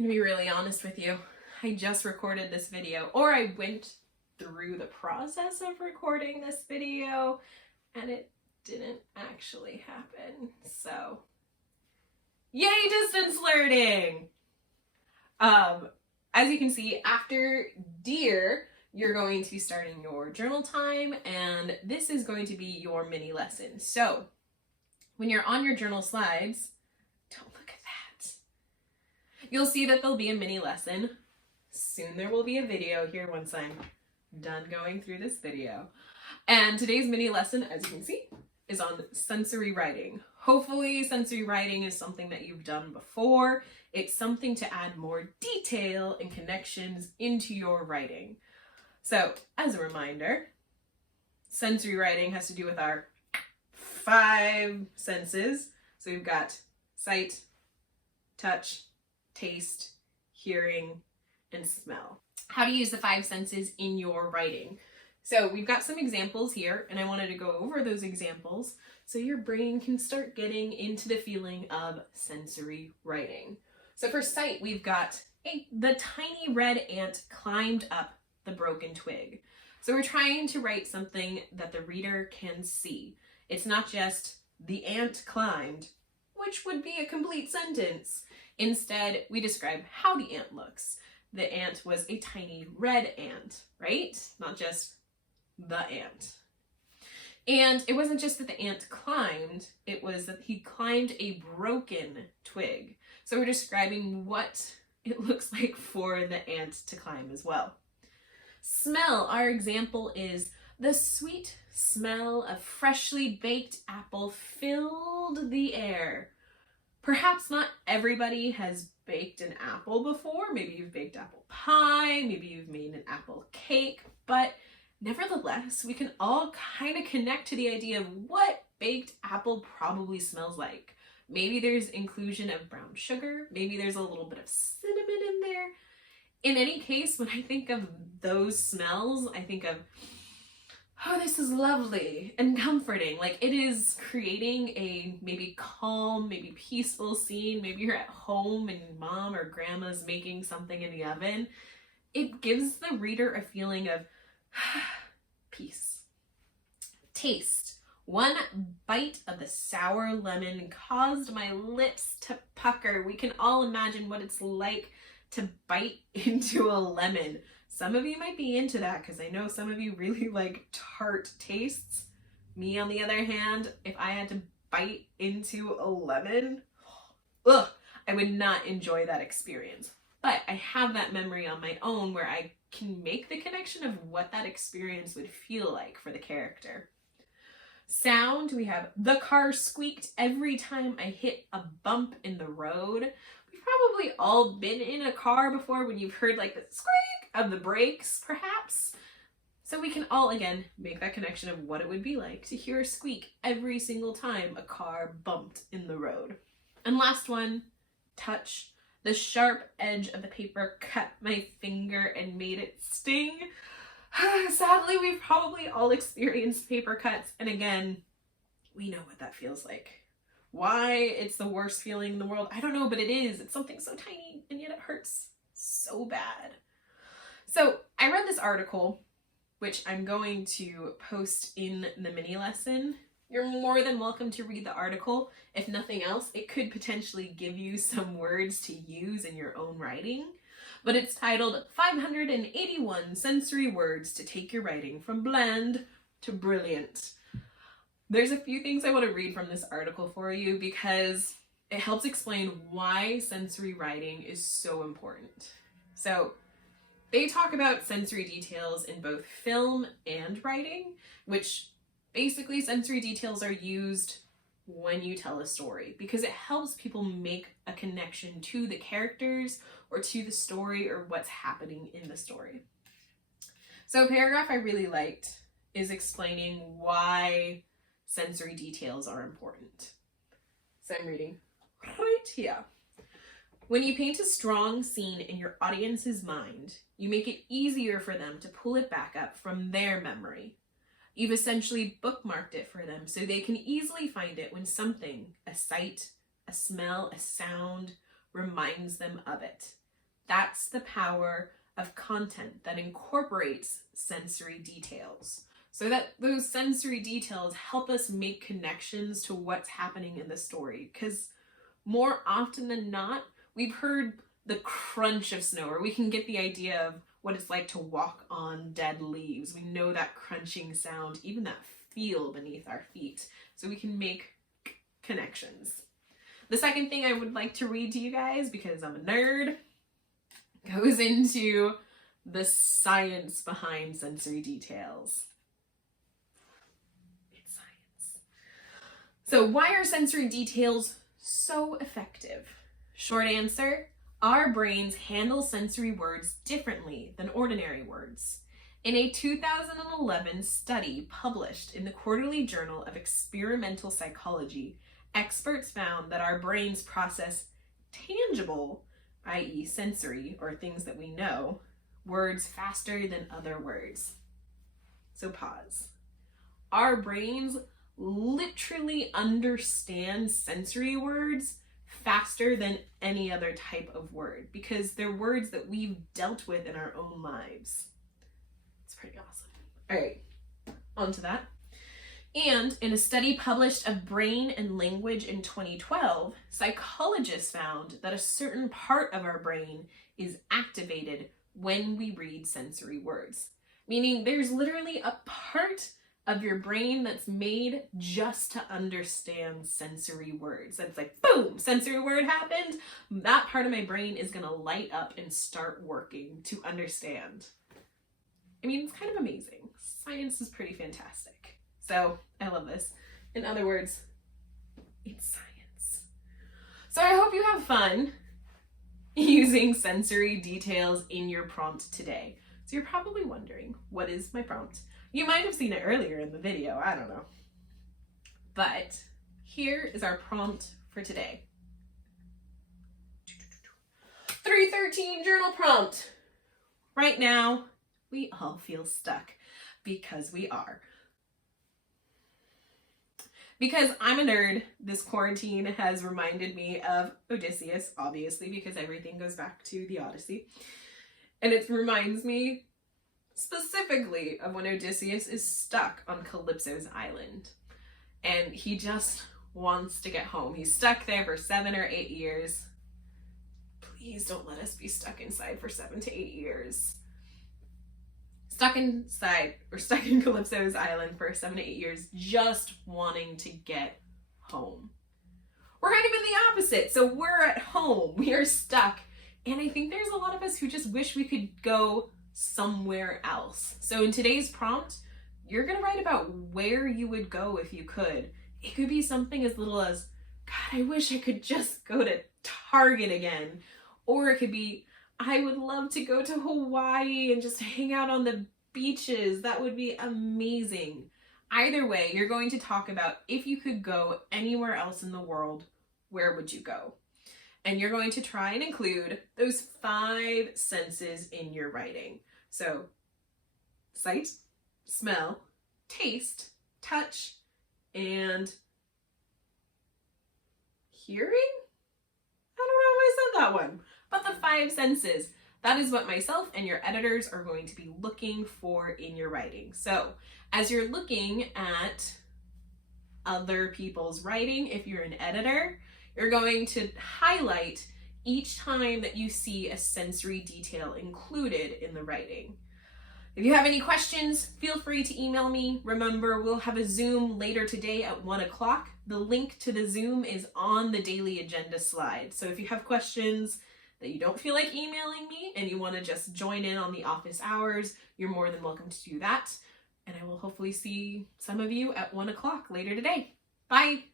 I'm gonna be really honest with you. I just recorded this video, or I went through the process of recording this video, and it didn't actually happen. So, yay, distance learning! As you can see, after deer, you're going to be starting your journal time, and this is going to be your mini lesson. So, when you're on your journal slides, don't look at that. You'll see that there'll be a mini lesson. Soon there will be a video here once I'm done going through this video. And today's mini lesson, as you can see, is on sensory writing. Hopefully sensory writing is something that you've done before. It's something to add more detail and connections into your writing. So, as a reminder, sensory writing has to do with our 5 senses. So we've got sight, touch, taste, hearing, and smell. How to use the 5 senses in your writing. So we've got some examples here, and I wanted to go over those examples so your brain can start getting into the feeling of sensory writing. So for sight, we've got the tiny red ant climbed up the broken twig. So we're trying to write something that the reader can see. It's not just the ant climbed, which would be a complete sentence. Instead, we describe how the ant looks. The ant was a tiny red ant, right? Not just the ant. And it wasn't just that the ant climbed, it was that he climbed a broken twig. So we're describing what it looks like for the ant to climb as well. Smell, our example is the sweet smell of freshly baked apple filled the air. Perhaps not everybody has baked an apple before. Maybe you've baked apple pie, maybe you've made an apple cake, but nevertheless, we can all kind of connect to the idea of what baked apple probably smells like. Maybe there's inclusion of brown sugar, maybe there's a little bit of cinnamon in there. In any case, when I think of those smells, I think of, oh, this is lovely and comforting. Like, it is creating a maybe calm, maybe peaceful scene. Maybe you're at home and mom or grandma's making something in the oven. It gives the reader a feeling of peace. Taste. One bite of the sour lemon caused my lips to pucker. We can all imagine what it's like to bite into a lemon. Some of you might be into that because I know some of you really like tart tastes. Me, on the other hand, if I had to bite into a lemon, I would not enjoy that experience. But I have that memory on my own where I can make the connection of what that experience would feel like for the character. Sound, we have the car squeaked every time I hit a bump in the road. We've probably all been in a car before when you've heard like the squeak of the brakes, perhaps. So we can all, again, make that connection of what it would be like to hear a squeak every single time a car bumped in the road. And last one, touch. The sharp edge of the paper cut my finger and made it sting. Sadly, we've probably all experienced paper cuts, and again, we know what that feels like. Why it's the worst feeling in the world, I don't know, but it is. It's something so tiny, and yet it hurts so bad. So I read this article, which I'm going to post in the mini lesson. You're more than welcome to read the article. If nothing else, it could potentially give you some words to use in your own writing. But it's titled 581 Sensory Words to Take Your Writing from Bland to Brilliant. There's a few things I want to read from this article for you because it helps explain why sensory writing is so important. So they talk about sensory details in both film and writing, which basically sensory details are used when you tell a story because it helps people make a connection to the characters or to the story or what's happening in the story. So a paragraph I really liked is explaining why sensory details are important. So I'm reading right here. When you paint a strong scene in your audience's mind, you make it easier for them to pull it back up from their memory. You've essentially bookmarked it for them so they can easily find it when something, a sight, a smell, a sound, reminds them of it. That's the power of content that incorporates sensory details, so that those sensory details help us make connections to what's happening in the story. Because more often than not, we've heard the crunch of snow, or we can get the idea of what it's like to walk on dead leaves. We know that crunching sound, even that feel beneath our feet, so we can make connections. The second thing I would like to read to you guys, because I'm a nerd, goes into the science behind sensory details. It's science. So why are sensory details so effective? Short answer, our brains handle sensory words differently than ordinary words. In a 2011 study published in the Quarterly Journal of Experimental Psychology, experts found that our brains process tangible, i.e. sensory, or things that we know, words faster than other words. So pause. Our brains literally understand sensory words faster than any other type of word, because they're words that we've dealt with in our own lives. It's pretty awesome. All right, on to that. And in a study published of brain and language in 2012, psychologists found that a certain part of our brain is activated when we read sensory words. Meaning there's literally a part of your brain that's made just to understand sensory words. It's like, boom, sensory word happened. That part of my brain is gonna light up and start working to understand. I mean, it's kind of amazing. Science is pretty fantastic. So I love this. In other words, it's science. So I hope you have fun using sensory details in your prompt today. So you're probably wondering, what is my prompt? You might have seen it earlier in the video, I don't know. But here is our prompt for today. 313 journal prompt. Right now, we all feel stuck, because we are. Because I'm a nerd, this quarantine has reminded me of Odysseus, obviously, because everything goes back to the Odyssey. And it reminds me specifically of when Odysseus is stuck on Calypso's island. And he just wants to get home. He's stuck there for 7 or 8 years. Please don't let us be stuck inside for 7 to 8 years. Stuck inside, or stuck in Calypso's island for 7 to 8 years, just wanting to get home. We're kind of in the opposite. So we're at home, we are stuck. And I think there's a lot of us who just wish we could go somewhere else. So in today's prompt, you're gonna write about where you would go if you could. It could be something as little as, God, I wish I could just go to Target again. Or it could be, I would love to go to Hawaii and just hang out on the beaches. That would be amazing. Either way, you're going to talk about if you could go anywhere else in the world, where would you go? And you're going to try and include those 5 senses in your writing. So, sight, smell, taste, touch, and hearing? I don't know if I said that one. But the 5 senses, that is what myself and your editors are going to be looking for in your writing. So as you're looking at other people's writing, if you're an editor, you're going to highlight each time that you see a sensory detail included in the writing. If you have any questions, feel free to email me. Remember, we'll have a Zoom later today at 1 o'clock. The link to the Zoom is on the daily agenda slide. So if you have questions that you don't feel like emailing me and you want to just join in on the office hours, you're more than welcome to do that. And I will hopefully see some of you at 1 o'clock later today. Bye.